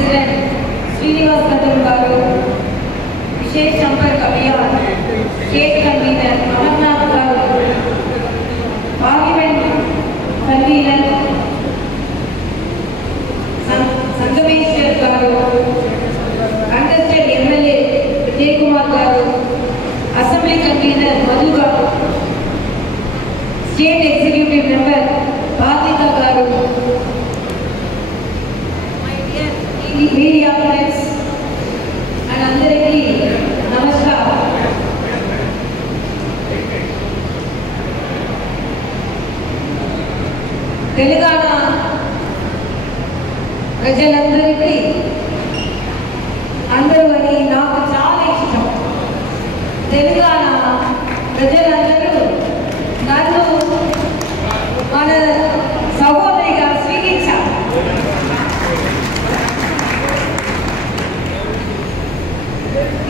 President Srinivas Kadam Garu, Vishesh Sampark Abhiyan, State Convener Amarnath Garu, Parliament Convener Sangameshwar Garu, Understate MLA Vijay Kumar Garu, Assembly Convener Madhu Garu, State Executive Member Bhadika Garu, media friends and అందరికీ నమస్కారం. తెలంగాణ ప్రజలందరికీ అందరూ అని నాకు చాలా ఇష్టం. తెలంగాణ ప్రజలందరూ నన్ను మన సహోదరిగా స్వీకరించారు.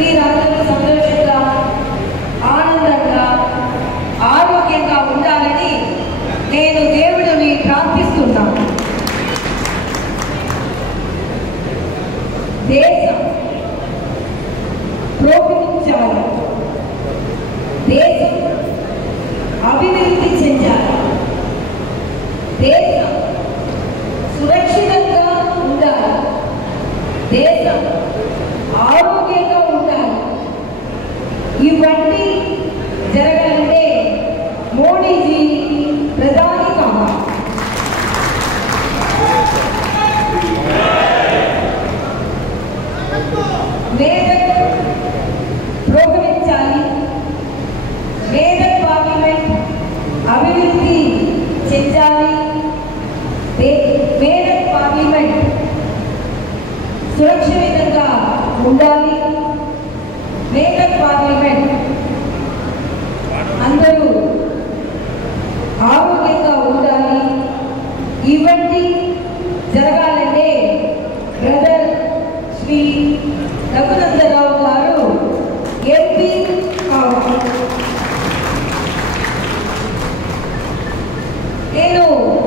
మీరందరూ సంతోషంగా ఆనందంగా ఆరోగ్యంగా ఉండాలని నేను దేవుడిని ప్రార్థిస్తున్నాను. దేశం ప్రోత్సహించాలి, దేశం అభివృద్ధి చెందాలి, దేశం సురక్షితంగా ఉండాలి, దేశం ఆరోగ్యంగా ఉండాలి. ఇవన్నీ జరగాలంటే మోడీజీ ప్రధాని కావాలి. మేధక్ ప్రోత్సహించాలి, మేధక్ పార్లమెంట్ అభివృద్ధి చెందాలి, మేధక్ పార్లమెంట్ సురక్షితంగా ఉండాలి, మేధక్ పార్లమెంట్ అందరూ ఆరోగ్యంగా ఉండాలి. ఇవన్నీ జరగాలంటే బ్రదర్ శ్రీ రఘునందరావు గారు ఎంపీ కావాలి. నేను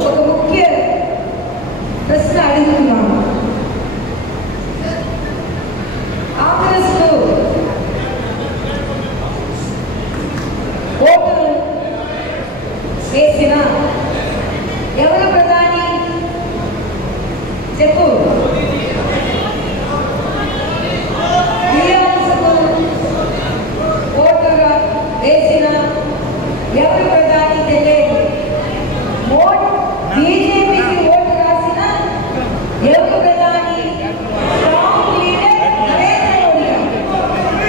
ఒక ముఖ్య ప్రశ్న అడుగుతున్నాను. కాంగ్రెస్లో ఓట్లు వేసిన ఎవరు ప్రధాని చెప్పు. ఓటుగా వేసిన ఎవరు ప్రధాని తెలియదు. బీజేపీకి ఓటు రాసిన ఎవరు ప్రధాని? స్ట్రాంగ్ లీడర్ నరేంద్ర మోడీ గారు.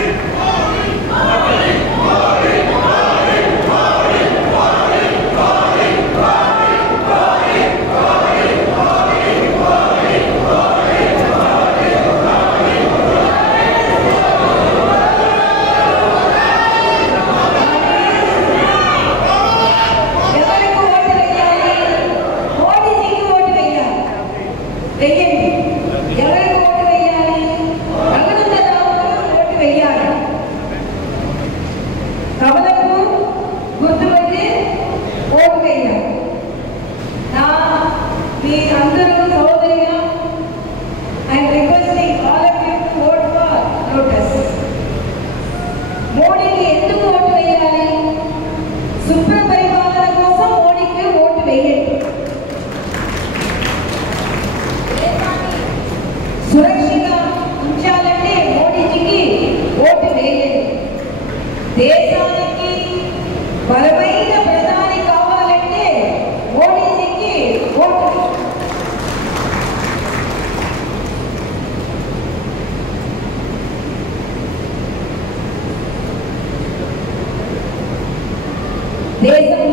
సురక్షితంగా ఉంచాలంటే మోడీజీకి ఓటు వేయండి. దేశానికి బలమైన ప్రధాని కావాలంటే మోడీజీకి ఓటు. దేశం